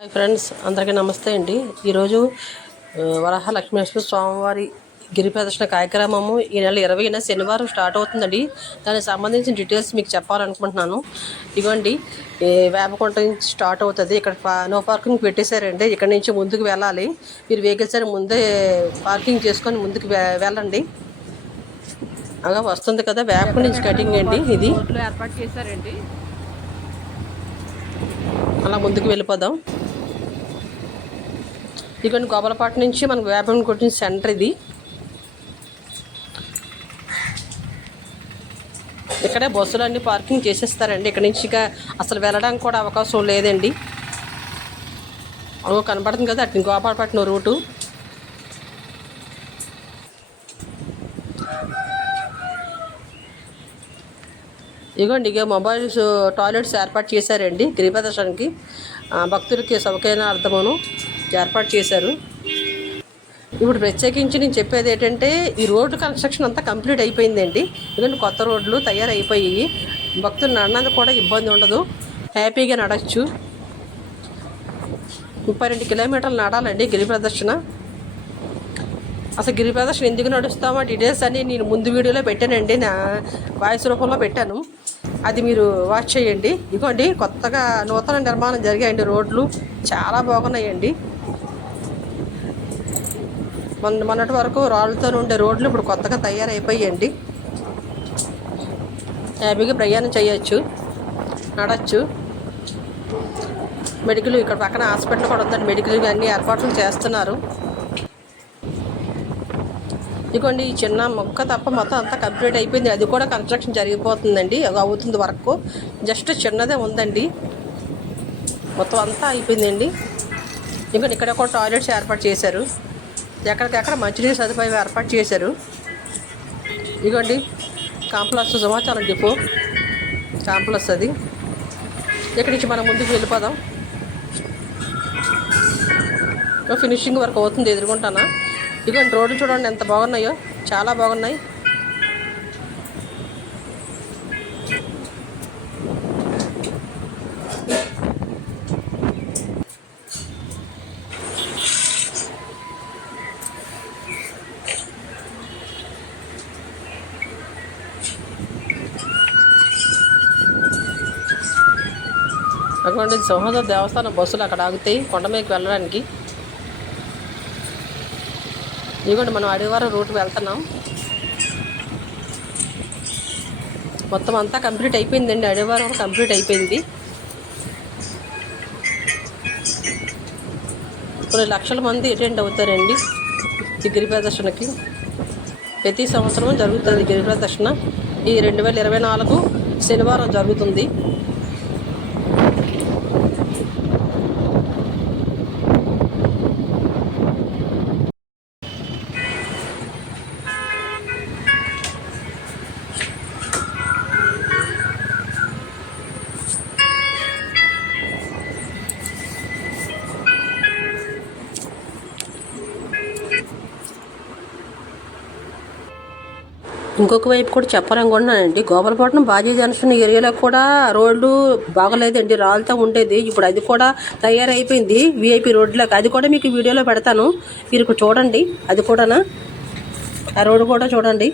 Hi friends, అందరికీ నమస్తే అండి. ఈరోజు వరహాలక్ష్మీనరసింహ స్వామివారి గిరి ప్రదర్శన కార్యక్రమము ఈ నెల 20న శనివారం స్టార్ట్ అవుతుందండి. దానికి సంబంధించిన డీటెయిల్స్ మీకు చెప్పాలనుకుంటున్నాను. ఇదిగోండి, వేపకుంట నుంచి స్టార్ట్ అవుతుంది. ఇక్కడ నో పార్కింగ్ పెట్టేశారండి. ఇక్కడ నుంచి ముందుకు వెళ్ళాలి. మీరు వెహికల్స్ అని ముందే పార్కింగ్ చేసుకొని ముందుకు వెళ్ళండి. అలా వస్తుంది కదా, వేప నుంచి కటింగ్ అండి. ఇది ఏర్పాటు చేశారండి. అలా ముందుకు వెళ్ళిపోదాం. ఇదిగోండి, గోపాలపాటు నుంచి మనకు వేపనకొట్టిన సెంటర్ ఇది. ఇక్కడే బస్సులు అన్నీ పార్కింగ్ చేసేస్తారండి. ఇక్కడ నుంచి ఇక అసలు వెళ్ళడానికి కూడా అవకాశం లేదండి. అవి కనపడుతుంది కదా, అటు గోపాలపట్నం రూటు. ఇదిగోండి, ఇక మొబైల్స్ టాయిలెట్స్ ఏర్పాటు చేశారండి గిరి ప్రదర్శనకి. భక్తులకి సౌకర్యార్థమును ఏర్పాటు చేశారు. ఇప్పుడు ప్రత్యేకించి నేను చెప్పేది ఏంటంటే, ఈ రోడ్డు కన్స్ట్రక్షన్ అంతా కంప్లీట్ అయిపోయిందండి. ఎందుకంటే కొత్త రోడ్లు తయారైపోయి భక్తులు నడడానికి కూడా ఇబ్బంది ఉండదు, హ్యాపీగా నడవచ్చు. 32 కిలోమీటర్లు నడాలండి గిరి ప్రదర్శన. అసలు గిరి ప్రదర్శన ఎందుకు నడుస్తామో డీటెయిల్స్ అన్నీ నేను ముందు వీడియోలో పెట్టానండి, నా వాయిస్ రూపంలో పెట్టాను. అది మీరు వాచ్ చేయండి. ఇదిగోండి, కొత్తగా నూతన నిర్మాణం జరిగాయండి. రోడ్లు చాలా బాగున్నాయండి. మొన్నటి వరకు రాళ్ళతో ఉండే రోడ్లు ఇప్పుడు కొత్తగా తయారైపోయాయండి. హ్యాపీగా ప్రయాణం చేయొచ్చు, నడచ్చు. మెడికల్ ఇక్కడ పక్కన హాస్పిటల్ కూడా ఉందండి. మెడికల్ అన్ని ఏర్పాట్లు చేస్తున్నారు. ఇదిగోండి, ఈ చిన్న మొక్క తప్ప మొత్తం అంతా కంప్లీట్ అయిపోయింది. అది కూడా కన్స్ట్రక్షన్ జరిగిపోతుందండి, అది అవుతుంది వర్క్. జస్ట్ చిన్నదే ఉందండి, మొత్తం అంతా అయిపోయిందండి. ఇంకా ఇక్కడ కూడా టాయిలెట్స్ ఏర్పాటు చేశారు. ఎక్కడికెక్కడ మంచినీరు సదుపాయం ఏర్పాటు చేశారు. ఇదిగోండి, కాంప్లెక్స్ సమాచారం డిపో కాంప్లెక్స్ అది. ఇక్కడి నుంచి మనం ముందుకు వెళ్ళిపోదాం. ఫినిషింగ్ వర్క్ అవుతుంది ఎదుర్కొంటానా. ఇదిగోండి, రోడ్లు చూడండి ఎంత బాగున్నాయో, చాలా బాగున్నాయి. అటువంటి సింహాద్రి దేవస్థానం బస్సులు అక్కడ ఆగుతాయి కొండ మీదకి వెళ్ళడానికి. ఇదిగోండి, మనం అడివారం రూట్ వెళ్తున్నాం. మొత్తం అంతా కంప్లీట్ అయిపోయిందండి. అడివారం కంప్లీట్ అయిపోయింది. కొన్ని లక్షల మంది అటెండ్ అవుతారండి ఈ గిరి ప్రదర్శనకి. ప్రతి సంవత్సరం జరుగుతుంది గిరి ప్రదర్శన. ఈ 2024 శనివారం జరుగుతుంది. ఇంకొక వైపు కూడా చెప్పాలనుకుంటున్నానండి, గోపాలపట్నం బాజీ జంక్షన్ ఏరియాలో కూడా రోడ్లు బాగలేదండి, రాళ్ళతో ఉండేది. ఇప్పుడు అది కూడా తయారైపోయింది విఐపి రోడ్లకు. అది కూడా మీకు వీడియోలో పెడతాను, మీరు చూడండి. అది కూడానా, ఆ రోడ్డు కూడా చూడండి.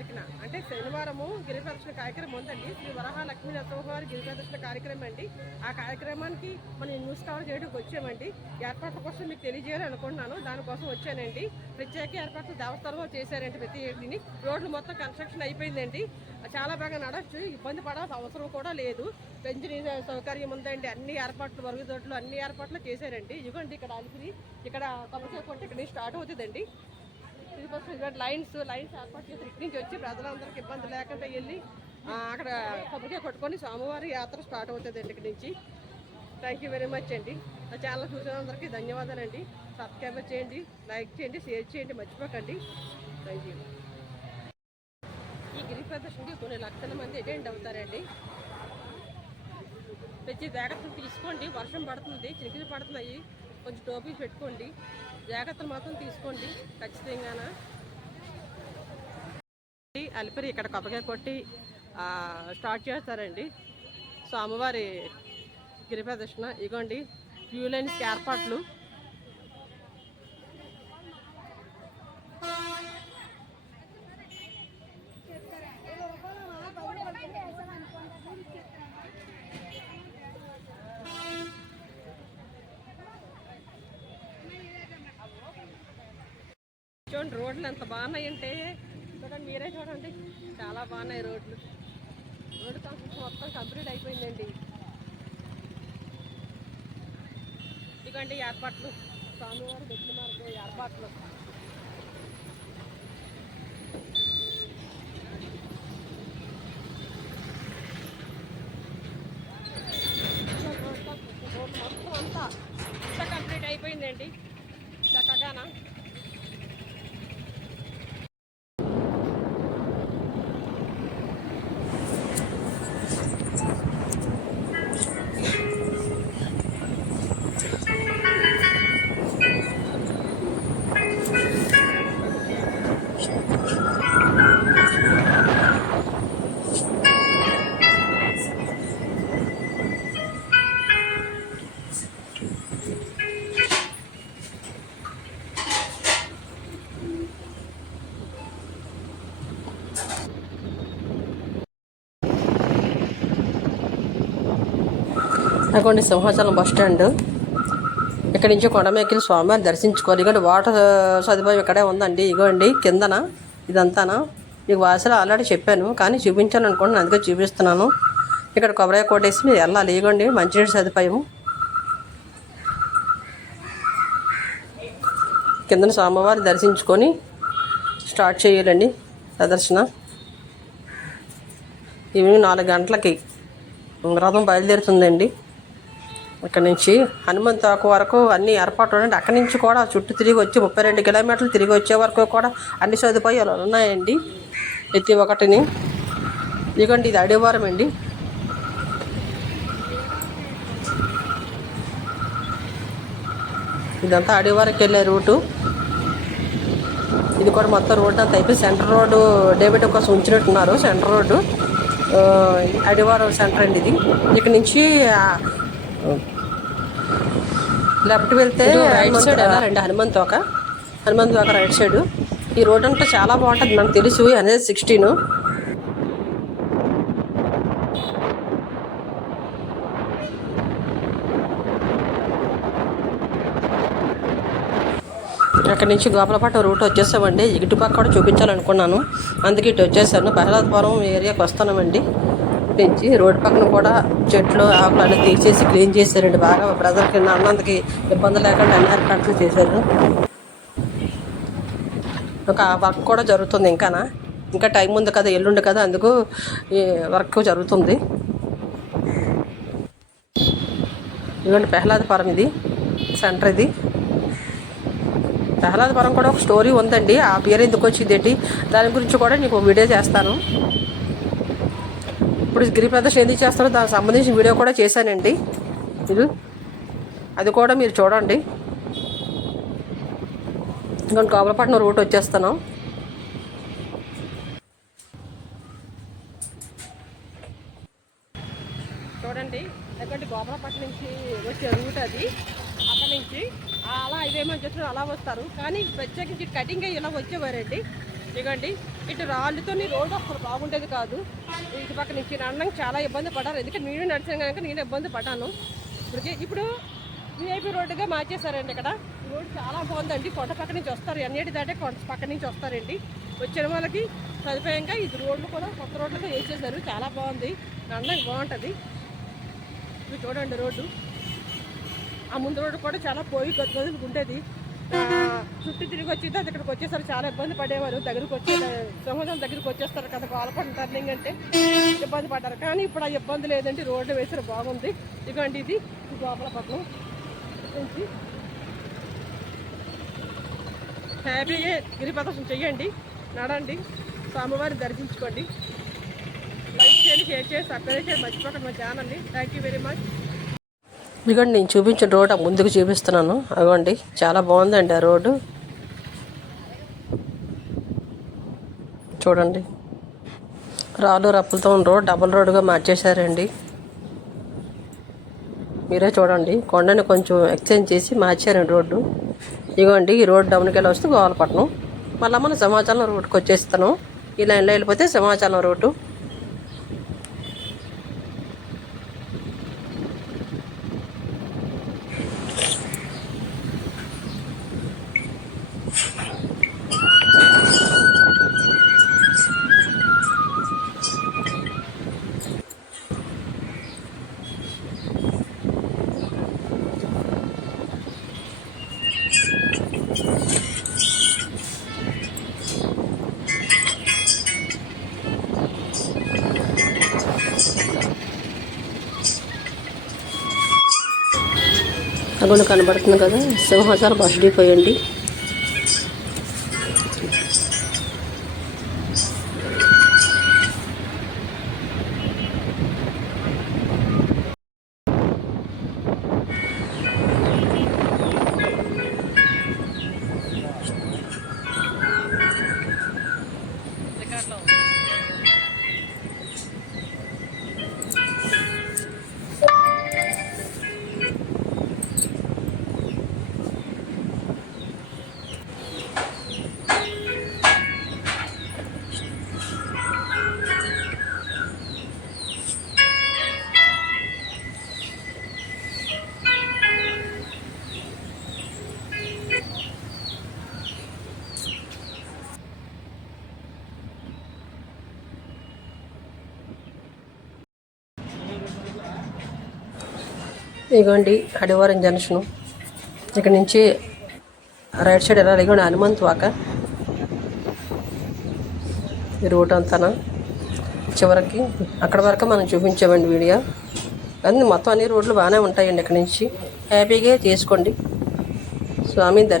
తారీఖున అంటే శనివారము గిరి ప్రదర్శన కార్యక్రమం ఉందండి. శ్రీ వరాహ లక్ష్మీ నరసింహవారి గిరి ప్రదర్శన కార్యక్రమం అండి. ఆ కార్యక్రమానికి మనం న్యూస్ కవర్ చేయడానికి వచ్చామండి. ఏర్పాట్ల కోసం మీకు తెలియజేయాలని అనుకుంటున్నాను, దానికోసం వచ్చానండి. ప్రత్యేక ఏర్పాట్లు దేవస్థానంలో చేశారండి. ప్రతి ఏడిని రోడ్లు మొత్తం కన్స్ట్రక్షన్ అయిపోయిందండి. చాలా బాగా నడవచ్చు, ఇబ్బంది పడాల్సిన అవసరం కూడా లేదు. పెంచిన సౌకర్యం ఉందండి. అన్ని ఏర్పాట్లు మరుగుదొడ్లు అన్ని ఏర్పాట్లు చేశారండి. ఇదిగోండి ఇక్కడ అలిపిరి, ఇక్కడ కొబ్బరికాయ కొట్టి ఇక్కడ నుంచి స్టార్ట్ అవుతుందండి. లైన్స్ ఏర్పాటు చేసి ఇక్కడి నుంచి వచ్చి ప్రజలందరికీ ఇబ్బంది లేకుండా వెళ్ళి అక్కడ కొబ్బరికాయ కొట్టుకొని స్వామివారి యాత్ర స్టార్ట్ అవుతుందండి ఇక్కడ నుంచి. థ్యాంక్ యూ వెరీ మచ్ అండి. నా ఛానల్ చూసినందరికీ ధన్యవాదాలండి. సబ్స్క్రైబ్ చేయండి, లైక్ చేయండి, షేర్ చేయండి, మర్చిపోకండి. Thank you. ఈ గిరి ప్రదర్శనకి కొన్ని లక్షల మంది అటెండ్ అవుతారండి. ప్రతి జాగ్రత్తలు తీసుకోండి. వర్షం పడుతుంది, చినుకులు పడుతున్నాయి, కొంచెం టోపీ పెట్టుకోండి. జాగ్రత్తలు మాత్రం తీసుకోండి ఖచ్చితంగా. అలిపిరి ఇక్కడ కొబ్బరికాయ కొట్టి స్టార్ట్ చేస్తారండి స్వామివారి గిరి ప్రదర్శన. ఇగోండి క్యూ లైన్స్కి ఏర్పాట్లు. చూడండి రోడ్లు ఎంత బాగున్నాయంటే చూడండి, మీరే చూడండి, చాలా బాగున్నాయి రోడ్లు. రోడ్డు కన్స్ట్రక్షన్ మొత్తం కంప్లీట్ అయిపోయిందండి. ఇదిగోండి ఏర్పాట్లు, స్వామివారి మెట్ల మార్గం ఏర్పాట్లు. రోడ్డు మొత్తం అంతా కంప్లీట్ అయిపోయిందండి చక్కగానా. అక్కడ సింహాచలం బస్ స్టాండ్. ఇక్కడి నుంచి కొండమెక్కిన స్వామివారిని దర్శించుకోవాలి. ఇగోండి వాటర్ సదుపాయం ఇక్కడే ఉందండి. ఇగోండి కిందన ఇదంతానా. మీకు వాసన ఆల్రెడీ చెప్పాను కానీ చూపించాను అనుకోండి, అందుకే చూపిస్తున్నాను. ఇక్కడ కొబ్బరికాయ కొట్టేసి మీరు వెళ్ళాలి. ఇగోండి మంచినీటి సదుపాయం. కిందన స్వామివారిని దర్శించుకొని స్టార్ట్ చేయాలండి ప్రదర్శన. ఈవినింగ్ 4 గంటలకి రథం బయలుదేరుతుందండి. ఇక్కడ నుంచి హనుమంతాకు వరకు అన్ని ఏర్పాట్లు ఉన్నాయండి. అక్కడి నుంచి కూడా చుట్టూ తిరిగి వచ్చి 32 కిలోమీటర్లు తిరిగి వచ్చే వరకు కూడా అన్ని సదుపాయాలు ఉన్నాయండి ప్రతి ఒక్కటిని. ఇదిగోండి ఇది అడివారం అండి. ఇదంతా అడివారంకి వెళ్ళే రూటు. ఇది కూడా మొత్తం రోడ్డు అంతా అయిపోయి సెంటర్ రోడ్డు డేవిడ్ కోసం ఉంచినట్టున్నారు. సెంటర్ రోడ్డు అడివారం సెంటర్ అండి ఇది. ఇక్కడ నుంచి లెఫ్ట్ వెళ్తే రైట్ సైడ్ వెళ్ళాలండి హనుమంతోక రైట్ సైడ్. ఈ రోడ్ అంటే చాలా బాగుంటుంది, మనకు తెలుసు. అనేది 16. అక్కడి నుంచి గోపాలపట్నం రూట్ వచ్చేసామండి. ఇటుపక్క కూడా చూపించాలనుకున్నాను, అందుకే ఇటు వచ్చేసాను. ప్రహ్లాదపురం ఏరియాకి వస్తున్నామండి. నుంచి రోడ్డు పక్కన కూడా చెట్లు ఆకులు అన్నీ తీసేసి క్లీన్ చేశారండి. బాగా ప్రజలకి అన్నందుకు ఇబ్బంది లేకుండా అన్ని ఏర్పాట్లు చేశారు. ఒక వర్క్ కూడా జరుగుతుంది. ఇంకా టైం ఉంది కదా, ఎల్లుండి కదా, అందుకు ఈ వర్క్ జరుగుతుంది. ఇదిగోండి ప్రహ్లాదపురం, ఇది సెంటర్. ఇది ప్రహ్లాదపురం కూడా ఒక స్టోరీ ఉందండి. ఆ పేరు ఎందుకు వచ్చింది ఏంటి దాని గురించి కూడా నీకు వీడియో చేస్తాను. ఇప్పుడు గిరి ప్రదర్శన ఎందుకు చేస్తారో దానికి సంబంధించిన వీడియో కూడా చేశానండి. అది కూడా మీరు చూడండి. ఇంకా గోపాలపట్నం రూట్ వచ్చేస్తాను. చూడండి ఎందుకంటే గోపాలపట్నం నుంచి వచ్చే రూట్ అది. అక్కడ నుంచి అలా ఇదేమో వచ్చేసి అలా వస్తారు, కానీ ప్రత్యేకించి కటింగ్ అయ్యి ఇలా వచ్చేవారండి. ఇదిగోండి ఇటు రాళ్ళతో రోడ్డు అసలు బాగుండేది కాదు. ఇటు పక్క నుంచి నడడానికి చాలా ఇబ్బంది పడ్డారు. ఎందుకంటే నేను నడిచాను కనుక నేను ఇబ్బంది పడ్డాను. ఇప్పుడు విఐపి రోడ్డుగా మార్చేశారండి. ఇక్కడ రోడ్డు చాలా బాగుందండి. కొండ పక్క నుంచి వస్తారు, ఎన్నిటి దాటే కొండ పక్క నుంచి వస్తారండి. వచ్చిన వాళ్ళకి సదుపాయంగా ఇది రోడ్లు కూడా కొత్త రోడ్లుగా వేసేసారు. చాలా బాగుంది, నడడానికి బాగుంటుంది. ఇవి చూడండి రోడ్డు. ఆ ముందు రోడ్డు కూడా చాలా పోయి గదులకు ఉండేది. చుట్టూ తిరిగి వచ్చింది అది ఇక్కడికి వచ్చేసరికి చాలా ఇబ్బంది పడేవారు. దగ్గరికి వచ్చే సముద్రం దగ్గరికి వచ్చేస్తారు కదా, పాలకొండ టర్నింగ్ అంటే ఇబ్బంది పడ్డారు. కానీ ఇప్పుడు ఆ ఇబ్బంది లేదండి, రోడ్డు వేసారు బాగుంది. ఇదిగోండి ఇది గోపాలపట్నం నుంచి. హ్యాపీగా గిరి ప్రదర్శన చెయ్యండి, నడండి, స్వామివారిని దర్శించుకోండి. లైక్ చేయండి, షేర్ చేసి సబ్స్క్రైబ్ చేయండి, మర్చిపోకండి మా ఛానల్ని. Thank you very much. ఇదిగోండి నేను చూపించిన రోడ్ ముందుకు చూపిస్తున్నాను. అదిగోండి చాలా బాగుందండి ఆ రోడ్డు. చూడండి రాళ్ళు రప్పులతో ఉన్న రోడ్ డబుల్ రోడ్డుగా మార్చేశారండి. మీరే చూడండి, కొండని కొంచెం ఎక్స్చేంజ్ చేసి మార్చారండి రోడ్డు. ఇదిగోండి ఈ రోడ్ డౌన్కి వెళ్ళి వస్తే గోపాలపట్నం. మళ్ళీ మనం సింహాచలం రోడ్డుకి వచ్చేస్తాను. ఈ లైన్లో వెళ్ళిపోతే సింహాచలం రోడ్డు. అక్కడ కనబడుతుంది కదా సింహాచలం బస్ డిపో అండి. ఇదిగోండి అడివారం జంక్షను. ఇక్కడ నుంచి రైట్ సైడ్ ఎలా ఇదిగోండి హనుమంత్ వాక. ఈ రూట్ అంతా చివరికి అక్కడ వరకు మనం చూపించామండి వీడియో. కానీ మొత్తం అన్ని రోడ్లు బాగానే ఉంటాయండి. ఇక్కడ నుంచి హ్యాపీగా చేసుకోండి, స్వామిని దర్శనం.